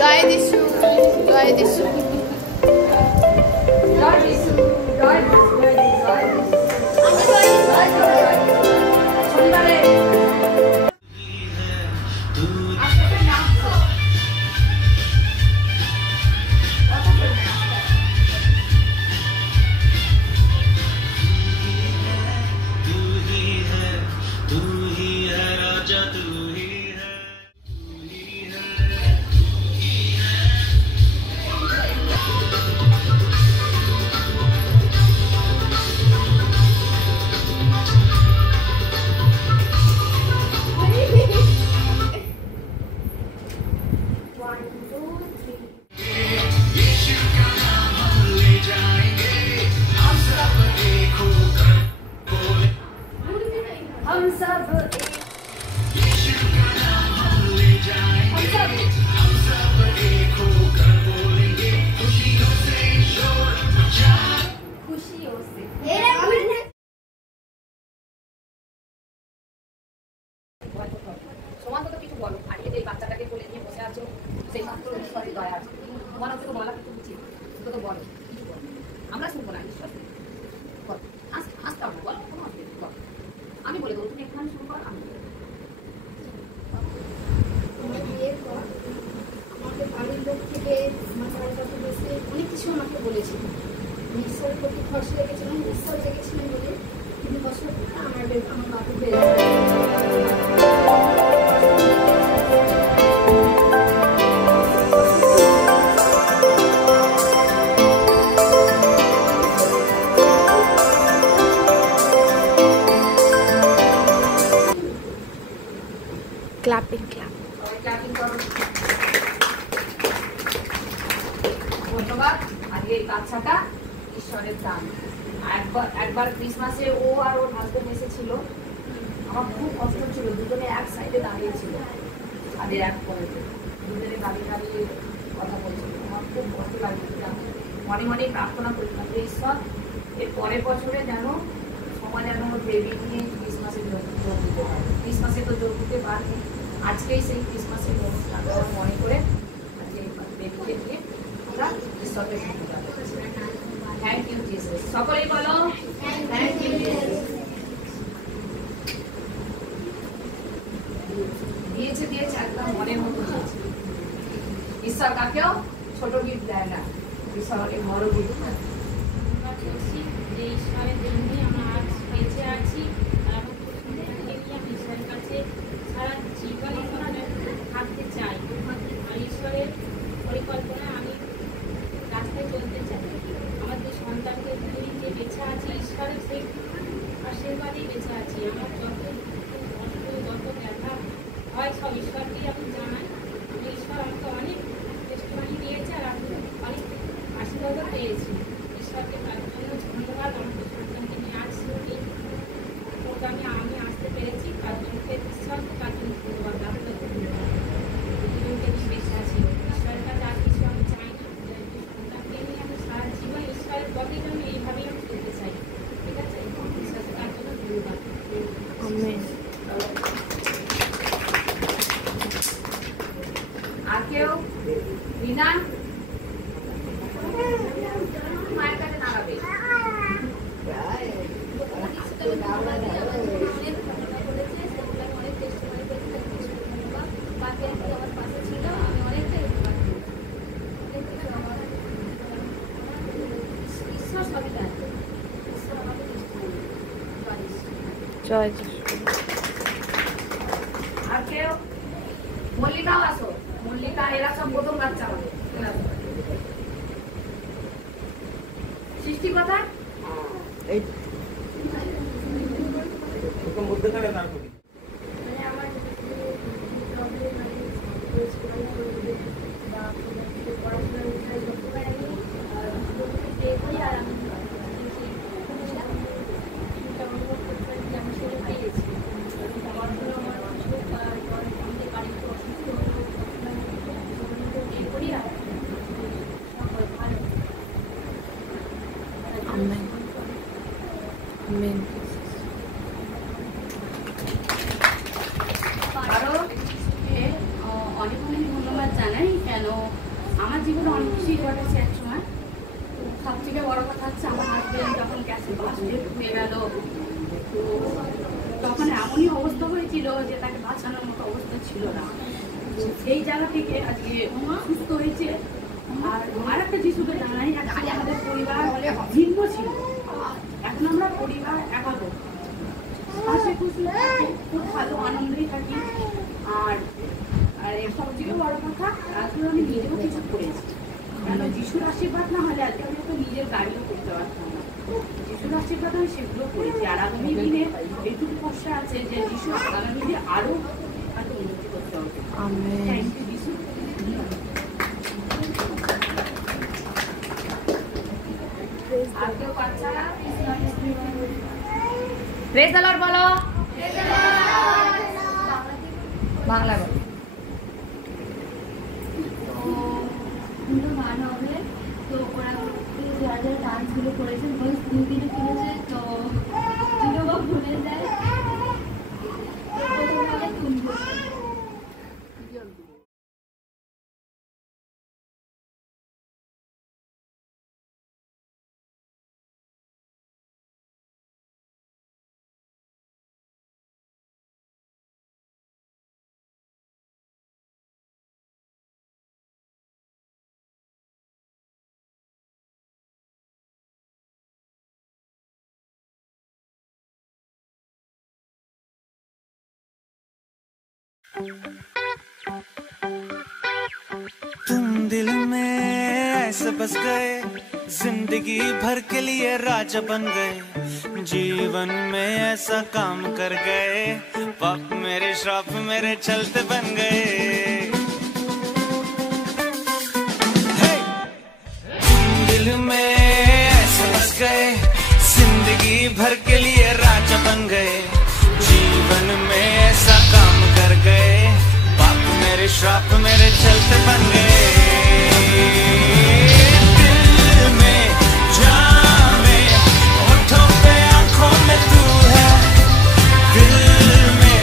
জয় যিশু, জয় যিশু। সমান্তত কিছু বলো, আর এই যে বাচ্চাটাকে কোলে নিয়ে বসে আছো, সেই মাত্র ঈশ্বরের দয়া আছে। তোমার হচ্ছে বলা কিছু উচিত, সেটা তো বলো, কিছু বলো, আমরা শুনবো না, ঈশ্বর বল, আসতে হবে, বল, কোনো অসুবিধা বল, আমি বলে দেবো, তুমি এখানে শুরু করো, আমি বিয়ের পর আমাকে বাড়ির লোক থেকে আমার বাড়ির কাছে বসে অনেক কিছু আমাকে বলেছিল। ঈশ্বরের প্রতি ভরসা রেখেছিলাম, ঈশ্বর রেখেছিলেন বলে কিন্তু বছর আমার বাবু বেড়েছে। Clapping clap. ধন্যবাদ। আর এই বাচ্চাটা ঈশ্বরের দান। একবার ক্রিসমাসে ও আর ওর হাজবেন্ড এসেছিল, আমার খুব কষ্ট ছিল, দুজনে এক সাইডে দাঁড়িয়েছিল, তাদের এক করে দুজনে দাঁড়িয়ে দাঁড়িয়ে কথা বলছিল, আমার খুব কষ্ট লাগছিল। মনে মনে প্রার্থনা করেছিলাম যে ঈশ্বর এর পরের বছরে যেন সময় যেন ওর বেবি নিয়ে ক্রিসমাসে যোগ দিতে পারে। ক্রিসমাসে তো যোগ দিতে পারবে, আজকেই সেই ক্রিসমাসের অনুষ্ঠানটা মনে করে আজকে বেবিকে নিয়ে আমরা ঈশ্বরকে ধন্যবাদ করছি। Thank you Jesus. সকলেই বলো থ্যাংক ইউ জিসাস। দিয়েছে একদম মনের মতো দিয়েছে। ঈশ্বর কাকেও ছোট গিফট দেয় না, ঈশ্বর অনেক বড় গিফট দেয়। যে ঈশ্বরের জন্যই আমরা আজ বেঁচে আছি, আর আমার আমি ঈশ্বরের কাছে সারা জীবনে থাকতে চাই। আর ঈশ্বরের পরিকল্পনা আমি রাস্তায় চলতে চাই। আমাদের সন্তানকে নিয়ে যে বেঁচে আছি, ঈশ্বরের সেই আশীর্বাদেই বেঁচে আছি। আমার যত কষ্ট যত ব্যথা হয় সব ঈশ্বরকেই আমি জানাই। ঈশ্বর আমাকে অনেক টেস্টমানি দিয়েছে, আর আমি অনেক আশীর্বাদও পেয়েছি। ঈশ্বরকে তার জন্য ধন্যবাদ। আমাকে সন্তানকে নিয়ে আসছি, এই প্রোগ্রামে আমি আসতে পেরেছি, তার জন্য ঈশ্বরকে তার জন্য ধন্যবাদ। আপনাকে ধন্যবাদ। জীবনকে নিয়ে বেঁচে আছি, ঈশ্বরের কাছে আর কিছু আমি চাই না। সন্তানকে নিয়ে আমি সারা জীবন ঈশ্বরের পথের জন্য এইভাবেই আমি চলতে চাই। ঠিক আছে, ঈশ্বরকে তার জন্য ধন্যবাদ। আমেন। আর কেউ? রিনা মায়ের কাছে দাঁড়াবে। জয় যিশু। আর কেউ? মল্লিকাও আসো। মল্লিকা এরা সব প্রথম বাচ্চা আমাদের। সৃষ্টি কথা মধ্যখানে দাঁড় করি। Amen amen. অনেক অনেক ধন্যবাদ জানাই আমার জীবনে অনেক কিছুই ঘটেছে এক সময়। সব থেকে বড় কথা হচ্ছে আমার হাজবেন্ড যখন গ্যাসে বাঁচতে হয়ে গেল, তো তখন এমনই অবস্থা হয়েছিল যে তাকে বাঁচানোর মতো অবস্থা ছিল না। তো সেই জায়গা থেকে আজকে সুস্থ হয়েছে। আর একটা যিশুকে জানাই, আগে আমাদের পরিবার ভিন্ন ছিল, এখন আমরা পরিবার একাত্ম, হাসি খুশি খুব ভালো আনন্দেই থাকি। আর সব থেকে বড় কথা, আজকে আমি নিজেও কিছু করেছি, কেন যিশুর আশীর্বাদ না হলে আজকে আমি তো নিজের গাড়িও করতে পারতাম না। যিশুর আশীর্বাদ আমি সেগুলো করেছি। আর আগামী দিনে এইটুকু ভরসা আছে যে যিশু আগামী দিনে আরো হয়তো উন্নতি করতে হবে। থ্যাংক ইউ যিশু। আর কেউ বাচ্চারা প্রেজ দ্য লর্ড বলো, বাংলা বলো। তো গান হবে, তো ওরা যারা যারা ডান্সগুলো করেছে ভয়েস 2 দিনে তুলেছে, তো তুমিও বা ভুলে যায়, তো প্রথমে হবে তুমি। तुम दिल में ऐसे बस गए, जिंदगी भर के लिए राजा बन गए, जीवन में ऐसा काम कर गए, पाप मेरे श्राप मेरे चलते बन गए। तुम दिल में ऐसे बस गए, जिंदगी भर के लिए राजा बन गए, जीवन में ऐसा काम कर गए, पाप मेरे श्राप मेरे चलते बन गए। दिल में जान में होठों पे आंखों में तू है, दिल में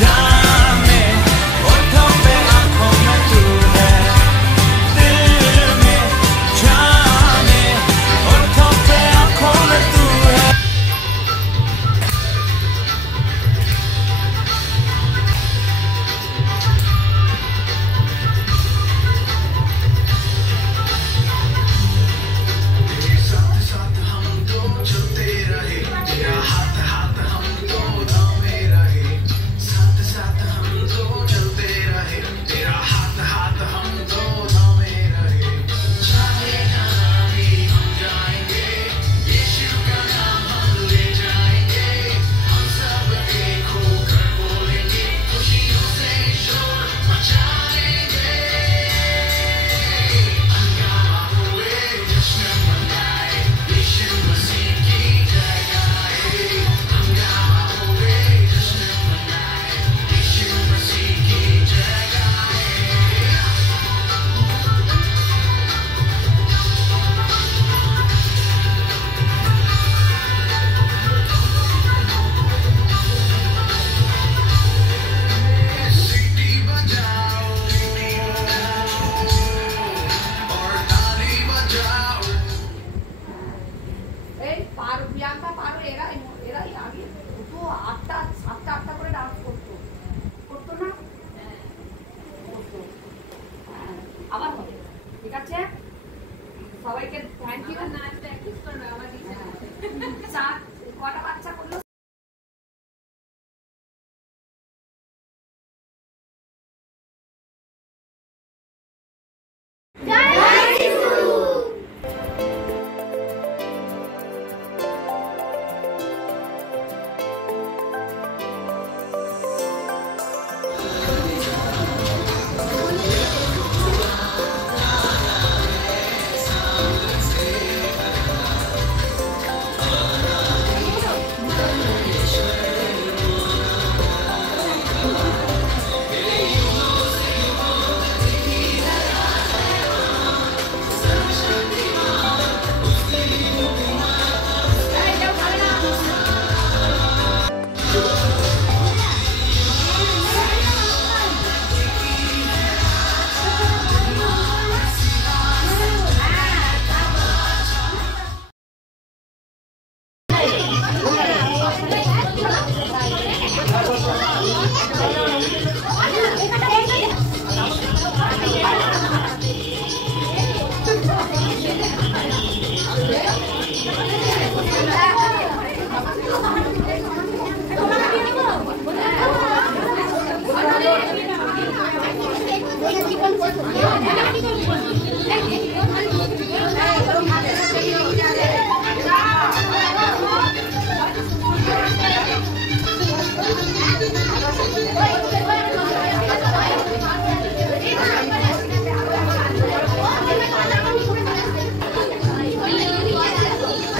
जान में होठों पे आंखों में तू है, दिल में जान में होठों पे आंखों में तू है। আবার হবে, ঠিক আছে? সবাইকে থ্যাংক ইউ। কটা বাচ্চা করলো?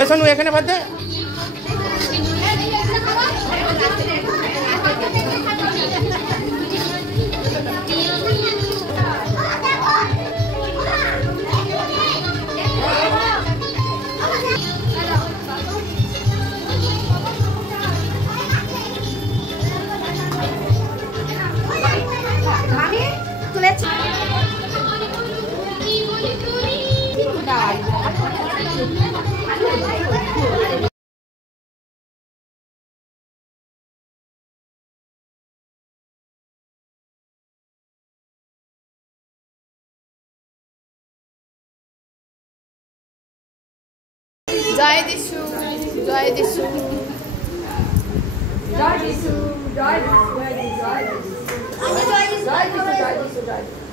শোনো এখানে বাদ দে। জয় যিশু, জয় যিশু, জয় যিশু, জয় যিশু, জয় যিশু, জয় যিশু, জয় যিশু, জয় যিশু, জয় যিশু।